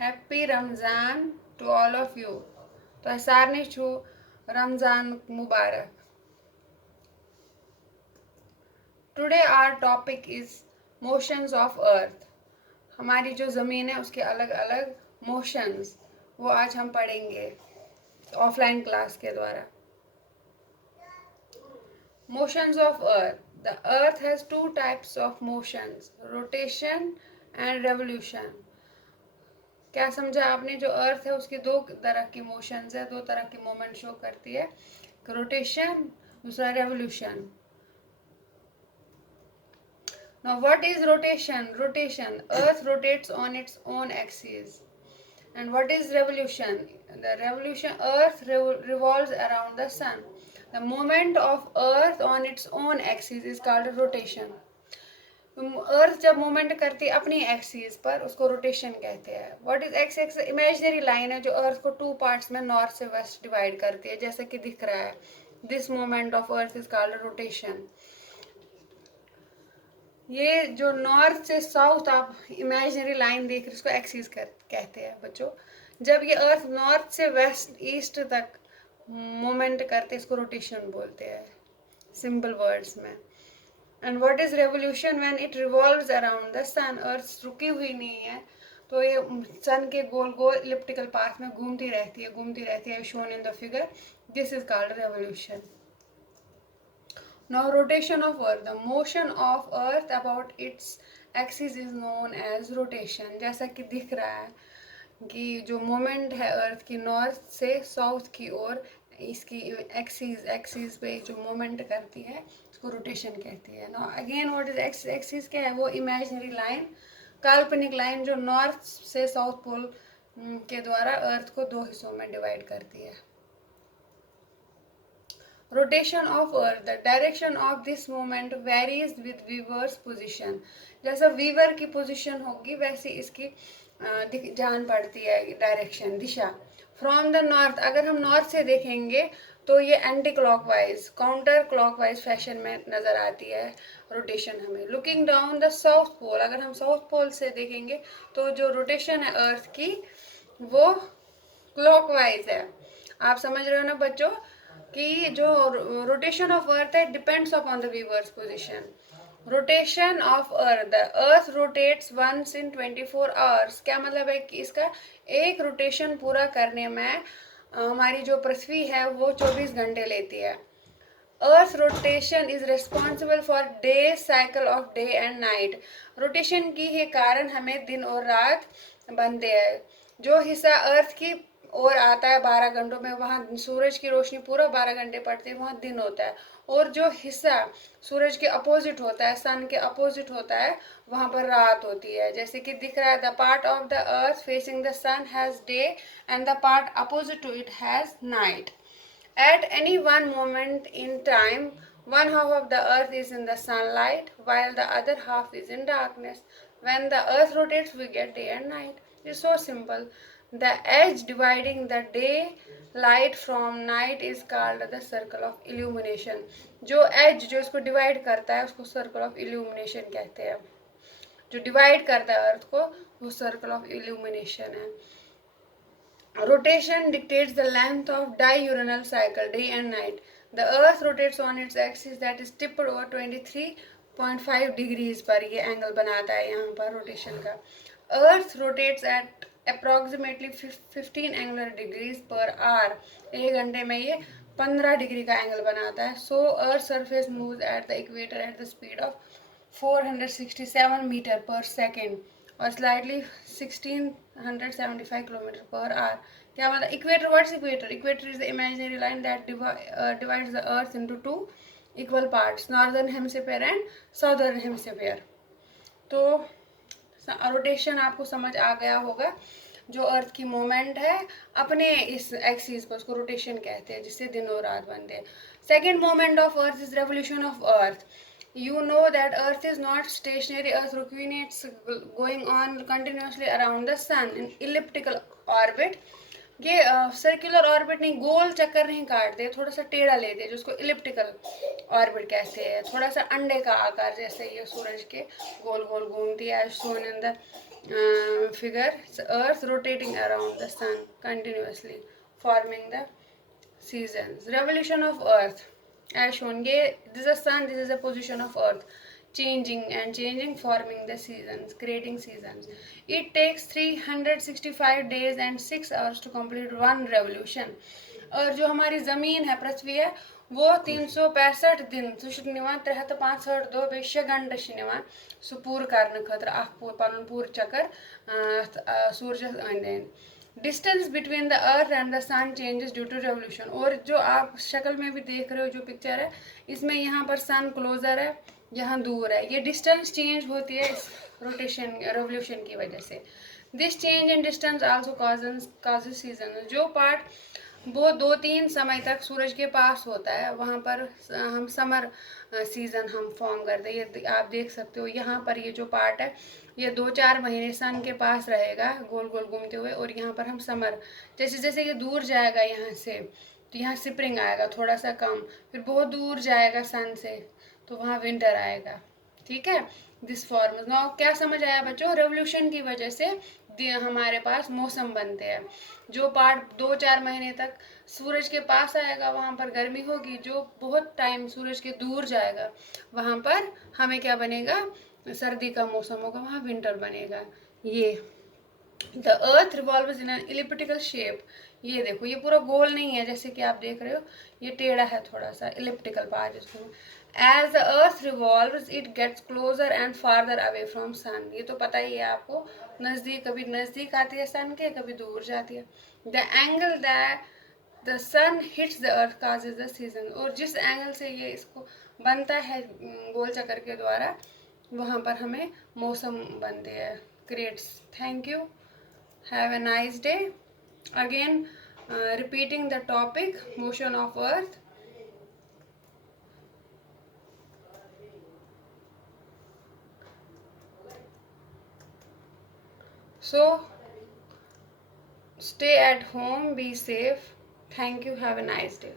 Happy Ramzan to all of you. तो सारनी छु रमजान मुबारक. Today our topic is motions of earth. हमारी जो ज़मीन है उसके अलग अलग motions वो आज हम पढ़ेंगे ऑफलाइन क्लास के द्वारा. Motions of earth. The earth has two types of motions, rotation and revolution. क्या समझा आपने? जो अर्थ है उसकी दो तरह की मोशंस है, दो तरह की मोमेंट शो करती है, रोटेशन, दूसरा revolution. Now what is rotation? Rotation, earth rotates on its own axis. And what is revolution? The revolution, earth revolves around the sun. The movement of earth on its own axis is called rotation. अर्थ जब movement करती है अपनी axis पर उसको rotation कहते हैं. What is x? X imaginary line है जो अर्थ को टू पार्ट्स में नॉर्थ से वेस्ट डिवाइड करती है, जैसे कि दिख रहा है. This movement of earth is called rotation. ये जो नॉर्थ से साउथ आप इमेजिनरी लाइन देख रहे हैं उसको एक्सिस कहते हैं बच्चों. जब ये अर्थ नॉर्थ से वेस्ट ईस्ट तक मूवमेंट करते हैं इसको रोटेशन बोलते हैं सिंपल वर्ड्स में. And what is revolution? When it revolves around the sun. Earth रुकी हुई नहीं है तो ये सन के गोल गोल इलिप्टिकल पाथ में घूमती रहती है shown in the figure. This is called revolution. Now rotation of earth. The motion of earth about its axis is known as rotation. जैसा कि दिख रहा है कि जो मोमेंट है अर्थ की नॉर्थ से साउथ की ओर, इसकी एक्सिस पे जो मूवमेंट करती है उसको रोटेशन कहती है. Now again what is axis? Axis क्या है? वो इमेजिनरी लाइन, काल्पनिक लाइन जो नॉर्थ से साउथ पोल के द्वारा अर्थ को दो हिस्सों में डिवाइड करती है. Rotation of earth. The direction of this movement varies with viewer's position. जैसा वीवर की पोजिशन होगी वैसी इसकी जान पड़ती है डायरेक्शन, दिशा. फ्रॉम द नॉर्थ, अगर हम नॉर्थ से देखेंगे तो ये anti clockwise, counter clockwise fashion में नज़र आती है रोटेशन हमें. Looking down the south pole, अगर हम साउथ पोल से देखेंगे तो जो रोटेशन है अर्थ की वो क्लॉकवाइज है. आप समझ रहे हो ना बच्चों कि जो रोटेशन ऑफ अर्थ है depends upon the viewer's position. Rotation of earth. The earth rotates once in 24 hours. क्या मतलब है कि इसका एक रोटेशन पूरा करने में हमारी जो पृथ्वी है वो 24 घंटे लेती है. Earth rotation is responsible for day cycle of day and night. Rotation की ही कारण हमें दिन और रात बनते हैं. जो हिस्सा अर्थ की और आता है 12 घंटों में, वहाँ सूरज की रोशनी पूरा 12 घंटे पड़ती है, वहाँ दिन होता है. और जो हिस्सा सूरज के अपोजिट होता है, सन के अपोजिट होता है, वहाँ पर रात होती है. जैसे कि दिख रहा है, the part of the earth facing the sun has day and the part opposite to it has night. At any one moment in time, one half of the earth is in the sunlight while the other half is in darkness. When the earth rotates, we get day and night. It's so simple. The edge dividing the day light from night is called the circle of illumination. जो edge जो इसको divide करता है उसको circle of illumination कहते हैं. जो divide करता है अर्थ को वो circle of illumination है. Rotation dictates the length of diurnal cycle, day and night. The earth rotates on its axis that is tipped over 23.5 degrees पर ये एंगल बनाता है यहाँ पर रोटेशन का. Earth rotates at approximately 15 angular degrees per hour. एक घंटे में ये 15 डिग्री का एंगल बनाता है. So Earth surface moves at the equator at the speed of 467 meter per second और स्लाइडली 1675 किलोमीटर पर आवर. क्या मतलब equator? What's equator? Equator is the imaginary line that divides the earth into two equal parts, northern hemisphere and southern hemisphere. तो rotation आपको समझ आ गया होगा. जो अर्थ की मूवमेंट है अपने इस एक्सिस पर उसको रोटेशन कहते हैं, जिससे दिन और रात बनते हैं. Second movement of earth is revolution of earth. You know that earth is not stationary. Earth rotates going on continuously around the sun in elliptical orbit. ये सर्कुलर ऑर्बिट नहीं, गोल चक्कर नहीं काटते, थोड़ा सा टेढ़ा लेते हैं जिसको इलिप्टिकल ऑर्बिट कहते हैं. थोड़ा सा अंडे का आकार जैसे ये सूरज के गोल गोल घूमती है shown in the figure, earth rotating around the sun continuously, forming the seasons. Revolution of earth as shown. This is the sun, this is the position of earth, changing and changing, forming the seasons, creating seasons. It takes 365 days and 6 hours to complete one revolution. और जो हमारी ज़मीन है, पृथ्वी है, वो 365 दिन सह छ निवान 365 दो बे 6 घंटे छ निवान सह पूर करने खतर पन पूर चक्कर सूरजस अंद अंद. Distance between the earth and the sun changes due to revolution. और जो आप शक्ल में भी देख रहे हो जो पिक्चर है, इसमें यहाँ पर सन क्लोजर है, यहाँ दूर है. ये डिस्टेंस चेंज होती है इस रोटेशन रेवोल्यूशन की वजह से. This change in distance also causes season. जो पार्ट वो 2-3 समय तक सूरज के पास होता है, वहाँ पर हम समर सीज़न हम फॉर्म करते हैं. ये आप देख सकते हो यहाँ पर, ये जो पार्ट है ये 2-4 महीने सन के पास रहेगा गोल गोल घूमते हुए, और यहाँ पर हम समर, जैसे जैसे ये दूर जाएगा यहाँ से तो यहाँ स्प्रिंग आएगा थोड़ा सा कम, फिर बहुत दूर जाएगा सन से तो वहाँ विंटर आएगा. ठीक है, दिस फॉर्म नाउ. क्या समझ आया बच्चों? रेवोल्यूशन की वजह से हमारे पास मौसम बनते हैं. जो पार्ट 2-4 महीने तक सूरज के पास आएगा वहाँ पर गर्मी होगी, जो बहुत टाइम सूरज के दूर जाएगा वहाँ पर हमें क्या बनेगा, सर्दी का मौसम होगा, वहाँ विंटर बनेगा. ये the earth revolves in an elliptical shape. ये देखो, ये पूरा गोल नहीं है जैसे कि आप देख रहे हो, ये टेढ़ा है थोड़ा सा, इलिप्टिकल पार्ट जिसको. As the earth revolves it gets closer and farther away from sun. ये तो पता ही है आपको, नज़दीक, कभी नज़दीक आती है सन के, कभी दूर जाती है. The angle that the sun hits the earth causes the season. और जिस एंगल से ये इसको बनता है गोल चक्कर के द्वारा, वहाँ पर हमें मौसम बनते हैं, creates. Thank you, have a nice day. Again, repeating the topic, motion of earth. So stay at home, be safe. Thank you, have a nice day.